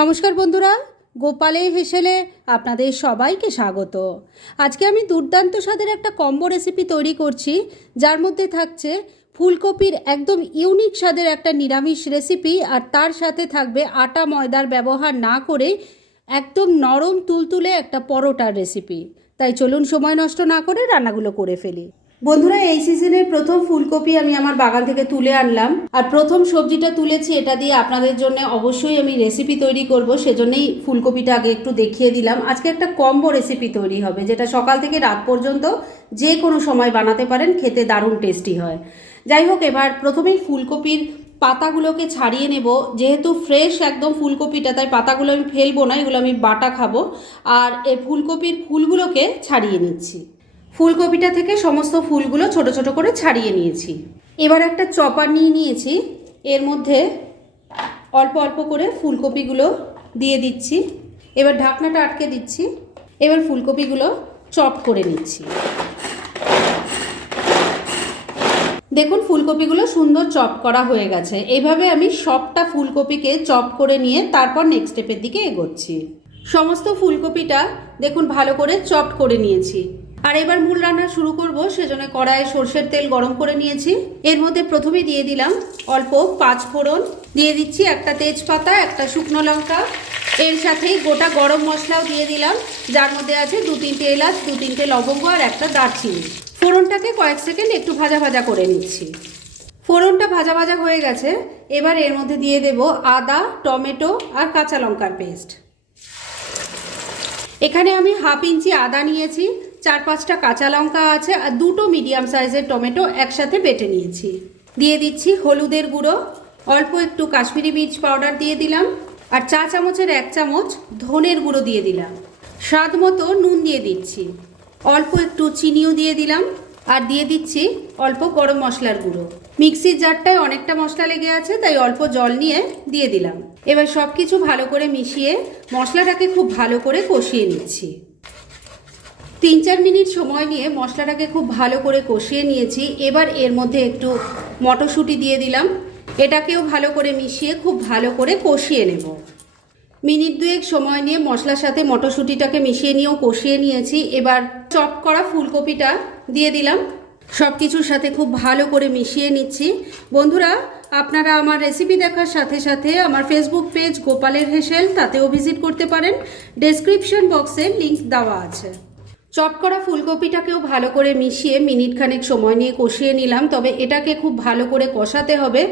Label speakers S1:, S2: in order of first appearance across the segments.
S1: নমস্কার বন্ধুরা, গোপালে হেসেলে আপনাদের সবাইকে স্বাগত। আজকে আমি দুর্দান্ত স্বাদের একটা কম্বো রেসিপি তৈরি করছি, যার মধ্যে থাকছে ফুলকপির একদম ইউনিক স্বাদের একটা নিরামিষ রেসিপি আর তার সাথে থাকবে আটা ময়দার ব্যবহার না করে একদম নরম তুলতুলে একটা পরোটার রেসিপি তাই চলুন সময় নষ্ট না করে রান্নাগুলো করে ফেলি। বন্ধুরা, এই সিজনের প্রথম ফুলকপি আমি আমার বাগান থেকে তুলে আনলাম। আর প্রথম সবজিটা তুলেছি, এটা দিয়ে আপনাদের জন্য অবশ্যই আমি রেসিপি তৈরি করব, সেজন্যই ফুলকপিটা আগে একটু দেখিয়ে দিলাম। আজকে একটা কম্বো রেসিপি তৈরি হবে, যেটা সকাল থেকে রাত পর্যন্ত যে কোনো সময় বানাতে পারেন, খেতে দারুণ টেস্টি হয়। যাই হোক, এবার প্রথমেই ফুলকপির পাতাগুলোকে ছাড়িয়ে নেব। যেহেতু ফ্রেশ একদম ফুলকপিটা, তাই পাতাগুলো আমি ফেলব না, এগুলো আমি বাটা খাব। আর এই ফুলকপির ফুলগুলোকে ছাড়িয়ে নিচ্ছি। ফুলকপিটা থেকে সমস্ত ফুলগুলো ছোট ছোট করে ছাড়িয়ে নিয়েছি। এবার একটা চপার নিয়ে নিয়েছি। এর মধ্যে অল্প অল্প করে ফুলকপিগুলো দিয়ে দিচ্ছি। এবার ঢাকনাটা আটকে দিচ্ছি। এবার ফুলকপিগুলো চপ করে নিচ্ছি। দেখুন, ফুলকপিগুলো সুন্দর চপ করা হয়ে গেছে। এইভাবে আমি সবটা ফুলকপিকে চপ করে নিয়ে তারপর নেক্সট স্টেপের দিকে এগোচ্ছি। সমস্ত ফুলকপিটা দেখুন, ভালো করে চপ করে নিয়েছি। আর এবার মূল রান্না শুরু করব, সেজন্য কড়াইয়ে সর্ষের তেল গরম করে নিয়েছি। এর মধ্যে প্রথমে দিয়ে দিলাম অল্প পাঁচ ফোড়ন, দিয়ে দিচ্ছি একটা তেজপাতা, একটা শুকনো লঙ্কা। এর সাথেই গোটা গরম মশলাও দিয়ে দিলাম, যার মধ্যে আছে দু তিনটে এলাচ, দু তিনটে লবঙ্গ আর একটা দারচিনি। ফোড়নটাকে কয়েক সেকেন্ড একটু ভাজা ভাজা করে নিচ্ছি। ফোড়নটা ভাজা ভাজা হয়ে গেছে, এবার এর মধ্যে দিয়ে দেব আদা, টমেটো আর কাঁচা লঙ্কার পেস্ট। এখানে আমি হাফ ইঞ্চি আদা নিয়েছি চার পাঁচটা কাঁচা লঙ্কা আছে আর দুটো মিডিয়াম সাইজের টমেটো একসাথে বেটে নিয়েছি। দিয়ে দিচ্ছি হলুদের গুঁড়ো, অল্প একটু কাশ্মীরি মির্চ পাউডার দিয়ে দিলাম আর চা চামচের এক চামচ ধনের গুঁড়ো দিয়ে দিলাম। স্বাদ মতো নুন দিয়ে দিচ্ছি, অল্প একটু চিনিও দিয়ে দিলাম আর দিয়ে দিচ্ছি অল্প গরম মশলার গুঁড়ো। মিক্সির জারটায় অনেকটা মশলা লেগে আছে, তাই অল্প জল নিয়ে দিয়ে দিলাম। এবার সব কিছু ভালো করে মিশিয়ে মশলাটাকে খুব ভালো করে কষিয়ে নিচ্ছি। তিন চার মিনিট সময় নিয়ে মশলাটাকে খুব ভালো করে কষিয়ে নিয়েছি। এবার এর মধ্যে একটু মটরশুঁটি দিয়ে দিলাম। এটাকেও ভালো করে মিশিয়ে খুব ভালো করে কষিয়ে নেব। মিনিট দুয়েক সময় নিয়ে মশলার সাথে মটরশুঁটিটাকে মিশিয়ে নিয়েও কষিয়ে নিয়েছি। এবার চপ করা ফুলকপিটা দিয়ে দিলাম। সব কিছুর সাথে খুব ভালো করে মিশিয়ে নিচ্ছি। বন্ধুরা, আপনারা আমার রেসিপি দেখার সাথে সাথে আমার ফেসবুক পেজ গোপালের হেসেল, তাতেও ভিজিট করতে পারেন। ডেসক্রিপশন বক্সে লিংক দেওয়া আছে। চপ করা ফুলকপিটাকেও ভালো করে মিশিয়ে মিনিট খানেক সময় নিয়ে কষিয়ে নিলাম, তবে এটাকে খুব ভালো করে কষাতে হবে।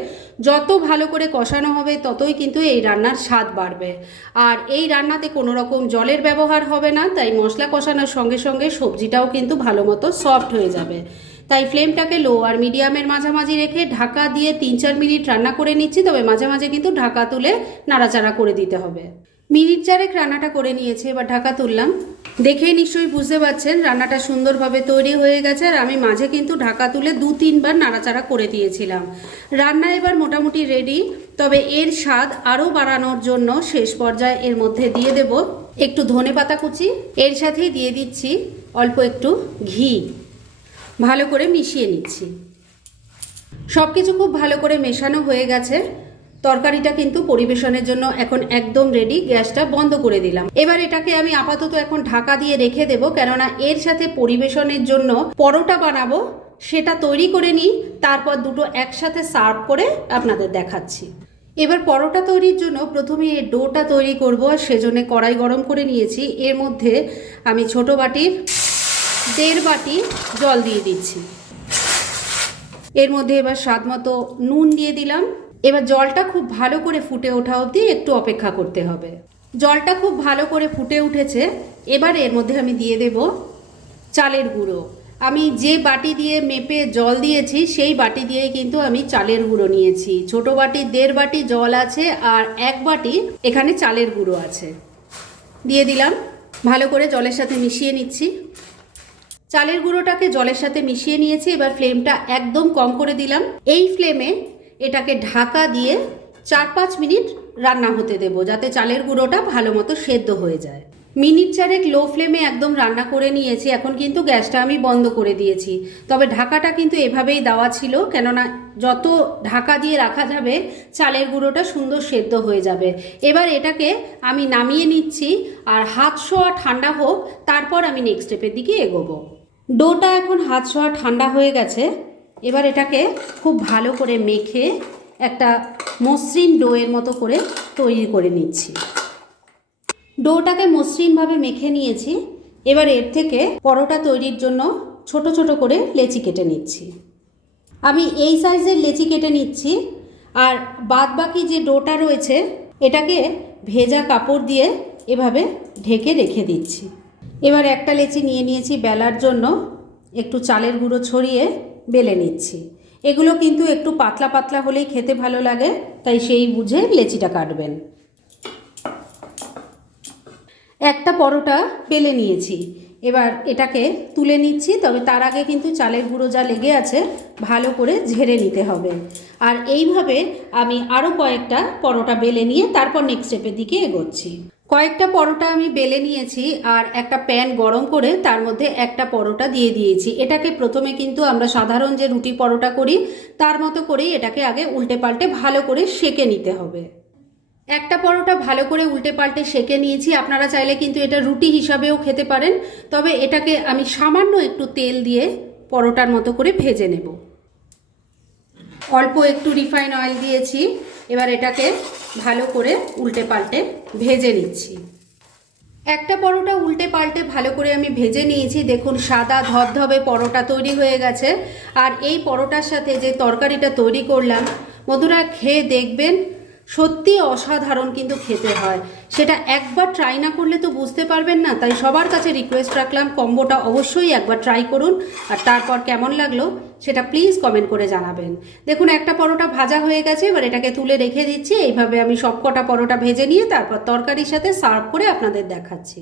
S1: যত ভালো করে কষানো হবে, ততই কিন্তু এই রান্নার স্বাদ বাড়বে। আর এই রান্নাতে কোনো রকম জলের ব্যবহার হবে না, তাই মশলা কষানোর সঙ্গে সঙ্গে সবজিটাও কিন্তু ভালো মতো সফট হয়ে যাবে। তাই ফ্লেমটাকে লো আর মিডিয়ামের মাঝামাঝি রেখে ঢাকা দিয়ে তিন চার মিনিট রান্না করে নিচ্ছি, তবে মাঝে মাঝে কিন্তু ঢাকা তুলে নাড়াচাড়া করে দিতে হবে। মিনিট চারেক রান্নাটা করে নিয়েছি, এবার ঢাকা তুললাম। দেখেই নিশ্চয়ই বুঝতে পারছেন, রান্নাটা সুন্দরভাবে তৈরি হয়ে গেছে, আর আমি মাঝে কিন্তু ঢাকা তুলে দু তিনবার নাড়াচাড়া করে দিয়েছিলাম। রান্না এবার মোটামুটি রেডি তবে এর স্বাদ আরও বাড়ানোর জন্য শেষ পর্যায়ে এর মধ্যে দিয়ে দেব একটু ধনে পাতা কুচি, এর সাথেই দিয়ে দিচ্ছি অল্প একটু ঘি। ভালো করে মিশিয়ে নিচ্ছি। সব কিছু খুব ভালো করে মেশানো হয়ে গেছে। তরকারিটা কিন্তু পরিবেশনের জন্য এখন একদম রেডি গ্যাসটা বন্ধ করে দিলাম। এবার এটাকে আমি আপাতত এখন ঢাকা দিয়ে রেখে দেবো, কেননা এর সাথে পরিবেশনের জন্য পরোটা বানাবো, সেটা তৈরি করে নিই, তারপর দুটো একসাথে সার্ভ করে আপনাদের দেখাচ্ছি। এবার পরোটা তৈরির জন্য প্রথমে এই ডোটা তৈরি করব, আর সেজন্য কড়াই গরম করে নিয়েছি। এর মধ্যে আমি ছোট বাটির দেড় বাটি জল দিয়ে দিচ্ছি। এর মধ্যে এবার স্বাদ মতো নুন দিয়ে দিলাম। এবার জলটা খুব ভালো করে ফুটে ওঠা অবধি একটু অপেক্ষা করতে হবে। জলটা খুব ভালো করে ফুটে উঠেছে, এবার এর মধ্যে আমি দিয়ে দেব চালের গুঁড়ো। আমি যে বাটি দিয়ে মেপে জল দিয়েছি, সেই বাটি দিয়েই কিন্তু আমি চালের গুঁড়ো নিয়েছি। ছোট বাটি, দেড় বাটি জল আছে আর এক বাটি এখানে চালের গুঁড়ো আছে। দিয়ে দিলাম, ভালো করে জলের সাথে মিশিয়ে নিচ্ছি। চালের গুঁড়োটাকে জলের সাথে মিশিয়ে নিয়েছি, এবার ফ্লেমটা একদম কম করে দিলাম। এই ফ্লেমে এটাকে ঢাকা দিয়ে চার পাঁচ মিনিট রান্না হতে দেব, যাতে চালের গুঁড়োটা ভালো মতো সেদ্ধ হয়ে যায়। মিনিট চারেক লো ফ্লেমে একদম রান্না করে নিয়েছি, এখন কিন্তু গ্যাসটা আমি বন্ধ করে দিয়েছি। তবে ঢাকাটা কিন্তু এভাবেই দেওয়া ছিল, কেননা যত ঢাকা দিয়ে রাখা যাবে, চালের গুঁড়োটা সুন্দর সেদ্ধ হয়ে যাবে। এবার এটাকে আমি নামিয়ে নিচ্ছি, আর হাত শোয়া ঠান্ডা হোক, তারপর আমি নেক্সট স্টেপের দিকে এগোবো। ডোটা এখন হাত শোয়া ঠান্ডা হয়ে গেছে। এবার এটাকে খুব ভালো করে মেখে একটা মসৃণ ডোয়ের মতো করে তৈরি করে নিচ্ছি। ডোটাকে মসৃণভাবে মেখে নিয়েছি। এবার এর থেকে পরোটা তৈরির জন্য ছোট ছোট করে লেচি কেটে নিচ্ছি। আমি এই সাইজের লেচি কেটে নিচ্ছি আর বাদ বাকি যে ডোটা রয়েছে, এটাকে ভেজা কাপড় দিয়ে এভাবে ঢেকে রেখে দিচ্ছি। এবার একটা লেচি নিয়ে নিয়েছি বেলার জন্য। একটু চালের গুঁড়ো ছড়িয়ে বেলে নিচ্ছি। এগুলো কিন্তু একটু পাতলা পাতলা হলেই খেতে ভালো লাগে, তাই সেই বুঝে লেচিটা কাটবেন। একটা পরোটা বেলে নিয়েছি। এবার এটাকে তুলে নিচ্ছি, তবে তার আগে কিন্তু চালের গুঁড়ো যা লেগে আছে, ভালো করে ঝেড়ে নিতে হবে। আর এইভাবে আমি আরও কয়েকটা পরোটা বেলে নিয়ে তারপর নেক্সট স্টেপের দিকে এগোচ্ছি। কয়েকটা পরোটা আমি বেলে নিয়েছি আর একটা প্যান গরম করে তার মধ্যে একটা পরোটা দিয়ে দিয়েছি। এটাকে প্রথমে কিন্তু আমরা সাধারণ যে রুটি পরোটা করি, তার মতো করেই এটাকে আগে উল্টে পাল্টে ভালো করে সেকে নিতে হবে। একটা পরোটা ভালো করে উল্টে পাল্টে সেকে নিয়েছি। আপনারা চাইলে কিন্তু এটা রুটি হিসাবেও খেতে পারেন, তবে এটাকে আমি সামান্য একটু তেল দিয়ে পরোটার মতো করে ভেজে নেব। অল্প একটু রিফাইন অয়েল দিয়েছি। এবার এটাকে ভালো করে উল্টে পাল্টে ভেজে নিচ্ছি। একটা পরোটা উল্টে পাল্টে ভালো করে আমি ভেজে নিয়েছি। দেখুন, সাদা ধবধবে পরোটা তৈরি হয়ে গেছে। আর এই পরোটার সাথে যে তরকারিটা তৈরি করলাম মধুরা খেয়ে দেখবেন সত্যি অসাধারণ কিন্তু খেতে হয়। সেটা একবার ট্রাই না করলে তো বুঝতে পারবেন না, তাই সবার কাছে রিকোয়েস্ট রাখলাম কম্বোটা অবশ্যই একবার ট্রাই করুন। আর তারপর কেমন লাগল সেটা প্লিজ কমেন্ট করে জানাবেন। দেখুন, একটা পরোটা ভাজা হয়ে গেছে, এবার এটাকে তুলে রেখে দিচ্ছি। এইভাবে আমি সবকটা পরোটা ভেজে নিয়ে তারপর তরকারির সাথে সার্ভ করে আপনাদের দেখাচ্ছি।